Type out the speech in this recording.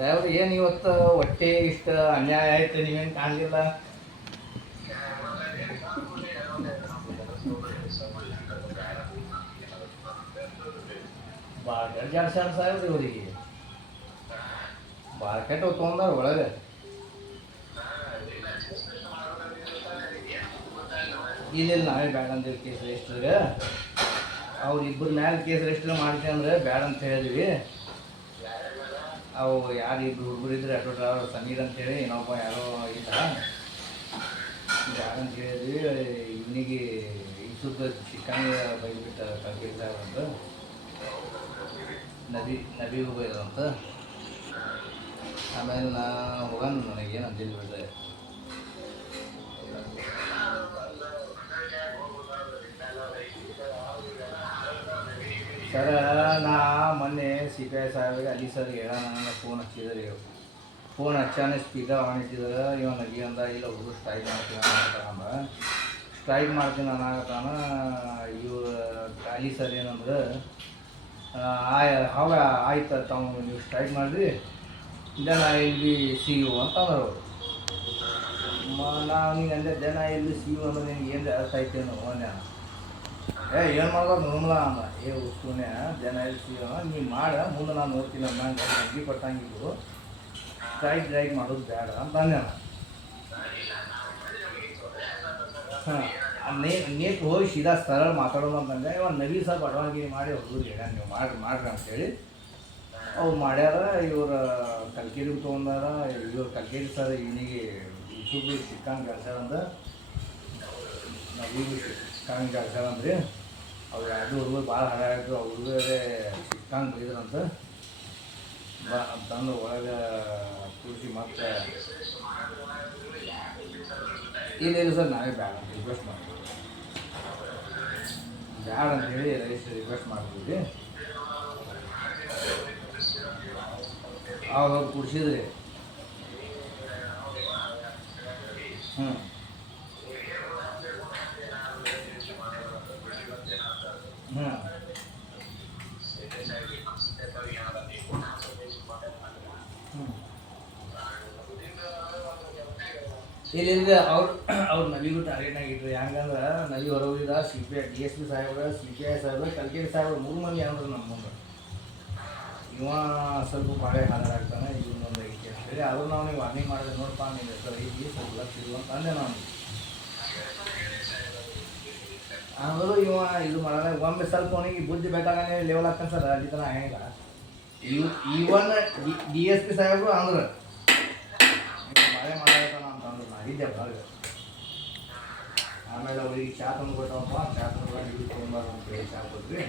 ಸಾಹೇಬ್ರು ಏನು ಇವತ್ತು ಹೊಟ್ಟೆ ಇಷ್ಟ ಅನ್ಯಾಯ ಆಯ್ತು, ನೀವೇನು ಕಾಣಲಿಲ್ಲ? ಭಾಳ ಜಾಡ್ಸ್ಯಾರ ಸಾಹೇಬ್ರು ಇವರಿಗೆ, ಭಾಳ ಕೆಟ್ಟ ತೊಗೊಂಡಾರ ಒಳಗೆ. ಇಲ್ಲ ನಾವೇ ಬ್ಯಾಡ ಅಂತೀವಿ ಕೇಸ್ ರಿಜಿಸ್ಟರ್ಗೆ. ಅವ್ರು ಇಬ್ಬರ ಮ್ಯಾಲೆ ಕೇಸ್ ರಿಜಿಸ್ಟರ್ ಮಾಡ್ತೀವಿ ಅಂದ್ರೆ ಬ್ಯಾಡ ಅಂತ ಹೇಳಿದ್ವಿ. ಅವು ಯಾರು ಇಬ್ಬರು ಹುಡುಗರು ಇದ್ರೆ ಆಟೋ ಡ್ರೈವರ್ ಸಮೀರ್ ಅಂತೇಳಿ, ಇನ್ನೊಬ್ಬ ಯಾರೋ ಇಲ್ಲ ಬ್ಯಾಡ ಅಂತ ಹೇಳಿದ್ವಿ. ಇವನಿಗೆ ಇಸುದ ಚಿಕ್ಕಂಗೆ ಬೈದ್ಬಿಟ್ಟು ಕಲ್ಕಿರ್ತಾರಂತ, ನಬಿಗೂ ಬೈದಂತ. ಆಮೇಲೆ ನಾ ಹೋಗೋಣ, ನನಗೇನು ಅಂದಿಲ್ಲ ಬಿಡ್ರೆ. ಸರ ನಾ ಮೊನ್ನೆ CPI ಸಾಹೇಬ್ರಿಗೆ ಅಲಿ ಸರ್ಗೆ ಹೇಳೋಣ, ನನಗೆ ಫೋನ್ ಹಚ್ಚಿದ್ರೆ, ಫೋನ್ ಹಚ್ಚಾನೆ ಸ್ಪೀಕರ್ ಆನ್ ಇಟ್ಟಿದ್ರೆ, ಇವ ನಗಿ ಅಂದ ಇಲ್ಲ ಹುಡುಗರು ಸ್ಟ್ರೈಕ್ ಮಾಡ್ತೀನಿ ಅನ್ನಕತ್ತಾನ. ಸ್ಟ್ರೈಕ್ ಮಾಡ್ತೀನಿ ಅನ್ನಕತ್ತಾನ. ಇವ್ರು ಅಲಿ ಸರ್ ಏನಂದ್ರೆ, ಅವಾಗ ಆಯ್ತು ತಾವು ನೀವು ಸ್ಟ್ರೈಕ್ ಮಾಡಿರಿ, then I will be see you ಅಂತಂದ್ರೆ ಅವರು. ನಾವು ನೀನು ಅಂದೆ then I will be see you ಅಂದ್ರೆ ನಿನಗೆ ಏನು ಅರ್ಥ ಐತೇನು ಅವನ್ಯ? ಏನು ಮಾಡ್ಬೋದು ನೋಡ್ಲ ಅಂದ. ಉಸ್ಕುನೆ then I will see you, ನೀವು ಮಾಡ ಮುಂದೆ ನಾನು ನೋಡ್ತೀನಿ ಅನ್ನಂಗೆ ಅರ್ಜಿ ಕೊಟ್ಟಂಗಿದ್ದು ಸ್ಟ್ರೈಕ್ ಮಾಡೋದು ಬೇಡ ಅಂತ ಅಂದೆ ನಾನು. ಹಾಂ, ನೇಟ್ ಹೋಗಿ ಸೀದಾ ಸರಳ ಮಾತಾಡೋದು ಅಂತಂದೆ. ಇವಾಗ ನವಿ ಸ್ವಲ್ಪ ಅಡ್ವಾನ್ಗಿರಿ ಮಾಡಿ ಹುಡುಗರು ಹೇಳ ನೀವು ಮಾಡ್ರಿ ಅಂತೇಳಿ ಅವ್ರು ಮಾಡ್ಯಾರ. ಇವ್ರ ಕಲ್ಕೇರಿಗೆ ತೊಗೊಂಡಾರ. ಇವ್ರು ಕಲ್ಕೇರಿ ಸರ್ ಇವನಿಗೆ ಇಸುಬು ಸಿಕ್ಕಂಗೆ ಕಳ್ಸ್ಯಾರಂದ, ನವಿಗೂ ಸಿಕ್ಕಂಗೆ ಕಳ್ಸ್ಯಾರಂದ್ರಿ. ಅವ್ರು ಎರಡು ಹುಡುಗರು ಭಾಳ ಹಾಡಾಡಿದ್ರು. ಆ ಹುಡುಗರೇ ಸಿಕ್ಕಂಗೆ ಬೈದ್ರಂತ. ತಂದು ಒಳಗೆ ಕೂರಿಸಿ ಮತ್ತೆ ಇಲ್ಲ ಸರ್ ನಾವೇ ಬ್ಯಾಡ ಅಂತ ರಿಕ್ವೆಸ್ಟ್ ಮಾಡ್ತೀವಿ, ಬ್ಯಾಡ ಅಂತೇಳಿ ರೈಸ್ ರಿಕ್ವೆಸ್ಟ್ ಮಾಡ್ತೀವಿ. ಅವಾಗ ಕುಡಿಸಿದ್ರಿ. ಹ್ಞೂ ಹ್ಞೂ ಇಲ್ಲ ಅವ್ರು ನವಿಗೂ ಟಾರ್ಗೆಟ್ ಆಗಿಟ್ರಿ. ಹೆಂಗಂದ್ರೆ ನವಿ ಹೊರಗಿದ CPI DSP ಸಾಹೇಬ್ರ, CPI ಸಾಹೇಬ್ರ, ಕಲ್ಕೇರಿ ಸಾಹೇಬ್ರ 3 ಮಂದಿ ಅಂದ್ರೆ ನಮ್ಮ ಮುಂದೆ ಇವ ಸ್ವಲ್ಪ ಬಾಳೆ ಹಾಳಾಗ್ತಾನೆ, ಇವನೊಂದು ಐತಿ ಅಂತೇಳಿ ಅವ್ರು ನಾವು ನೀವು ವಾರ್ನಿಂಗ್ ಮಾಡಿದ್ರೆ, ನೋಡಪ್ಪ ನೀವು ಹೆಸರು ಐತಿ ಸ್ವಲ್ಪ ಲಕ್ಷ ಇರು ಅಂತ ಅಂದೆ ನಾನು. ಅಂದರೂ ಇವ ಇದು ಮಾಡೋಣ. ಒಮ್ಮೆ ಸ್ವಲ್ಪ ಅವನಿಗೆ ಬುದ್ಧಿ ಬೇಕಾಗನೆ ಲೆವೆಲ್ ಆಗ್ತಾನೆ ಸರ್. ಅಲ್ಲಿ ತನಕ ಹೆಂಗಿಲ್ಲ. ಇವನ್ DSP ಸಾಹೇಬ್ರು ಅಂದ್ರೆ ಮಳೆ ಮಾಡಾಗ್ತಾನ ಅಂತಂದ್ರೆ ನಾ ಇದ್ದೆ ಹೊರಗೆ. ಆಮೇಲೆ ಅವ್ರಿಗೆ ಚಾ ತಂದು ಕೊಟ್ಟವಪ್ಪ, ಚಾ ತಂದು ಇದು ತೊಗೊಂಬಾರ ಅಂತೇಳಿ ಚಾ ಕೊಟ್ರಿ.